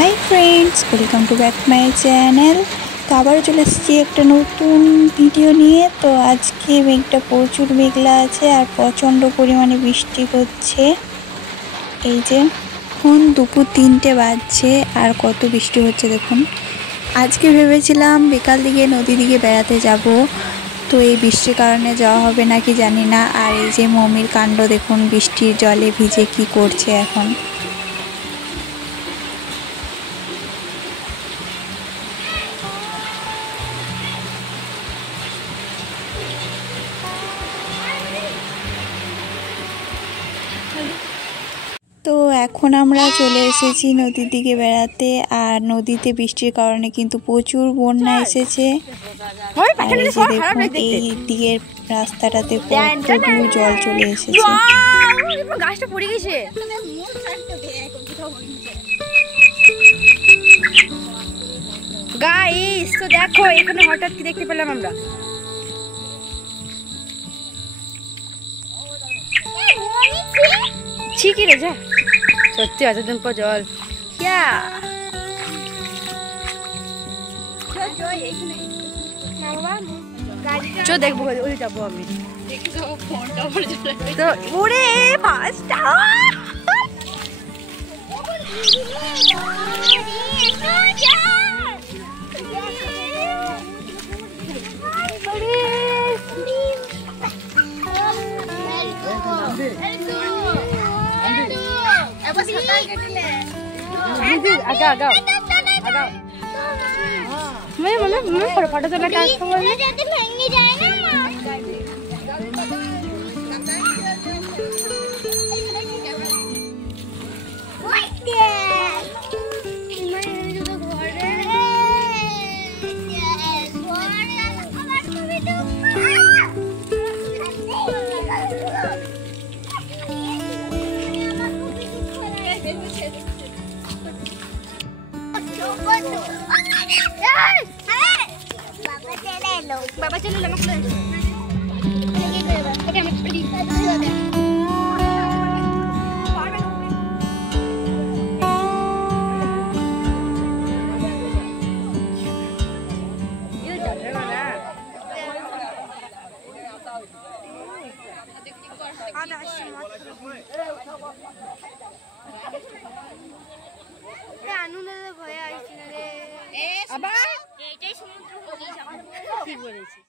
Hi friends, welcome to back my channel. তো আবারও চলে এসেছি একটা নতুন ভিডিও নিয়ে। তো আজকে মেঘটা প্রচুর মেঘলা আছে আর প্রচণ্ড পরিমাণে বৃষ্টি হচ্ছে। এই যে এখন দুপুর 3টে বাজছে আর কত বৃষ্টি হচ্ছে দেখুন। আজকে ভেবেছিলাম বিকাল দিকে নদী দিকে বেড়াতে যাব, তো এই বৃষ্টির কারণে যাওয়া হবে নাকি জানি না। আর এই যে মমির কাণ্ড দেখুন, বৃষ্টির জলে ভিজে কি করছে এখন। তো এখন আমরা চলে এসেছি নদীর দিকে বেড়াতে। আর নদীতে বৃষ্টির কারণে কিন্তু প্রচুর বন্যা এসেছে। আর এই যে দেখুন, এই দিকের রাস্তাটাতে কতদূর জল চলে এসেছে। গাছটা পড়ে গেছে। গাইস তো দেখো, এখানে হঠাৎ কি দেখতে পেলাম আমরা। ঠিকই রে, যা সত্যি এতদিন পর জল। চো দেখবো, ওই যাবো আমি। তো ওরে ফাস্টা फोटो तो लगा बाबा चलो लमक लो। ओके मैं रेडी। ये चल रहा ना। आधा ए आनुने भय आइছিল রে। আবার এইটাই সমুদ্র বলিস, ঠিক বলেছিস।